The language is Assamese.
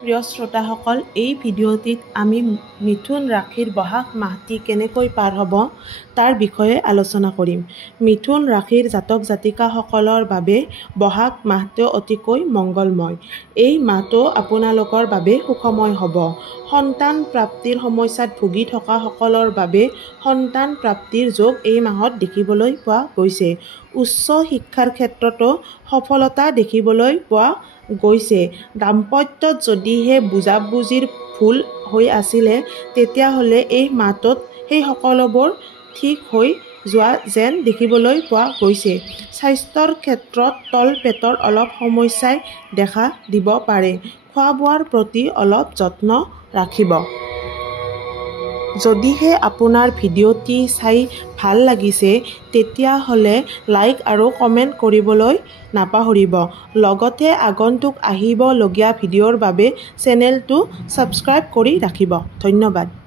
প্ৰিয় শ্ৰোতাসকল, এই ভিডিঅ'টিত আমি মিথুন ৰাশিৰ বহাগ মাহটি কেনেকৈ পাৰ হ'ব তাৰ বিষয়ে আলোচনা কৰিম। মিথুন ৰাশিৰ জাতক জাতিকাসকলৰ বাবে বহাগ মাহটো অতিকৈ মংগলময়। এই মাহটো আপোনালোকৰ বাবে সুখময় হ'ব। সন্তান প্ৰাপ্তিৰ সমস্যাত ভুগি থকা সকলৰ বাবে সন্তান প্ৰাপ্তিৰ যোগ এই মাহত দেখিবলৈ পোৱা গৈছে। উচ্চ শিক্ষাৰ ক্ষেত্ৰতো সফলতা দেখিবলৈ পোৱা গৈছে। দাম্পত্যত যদিহে বুজাবুজিৰ ভুল হৈ আছিলে, তেতিয়াহ'লে এই মাহটোত সেই সকলোবোৰ ঠিক হৈ যোৱা যেন দেখিবলৈ পোৱা গৈছে। স্বাস্থ্যৰ ক্ষেত্ৰত তলপেটৰ অলপ সমস্যাই দেখা দিব পাৰে। খোৱা বোৱাৰ প্ৰতি অলপ যত্ন ৰাখিব। যদিহে আপোনাৰ ভিডিঅ'টি চাই ভাল লাগিছে, তেতিয়াহ'লে লাইক আৰু কমেণ্ট কৰিবলৈ নাপাহৰিব। লগতে আগন্তুক আহিবলগীয়া ভিডিঅ'ৰ বাবে চেনেলটো ছাবস্ক্ৰাইব কৰি ৰাখিব। ধন্যবাদ।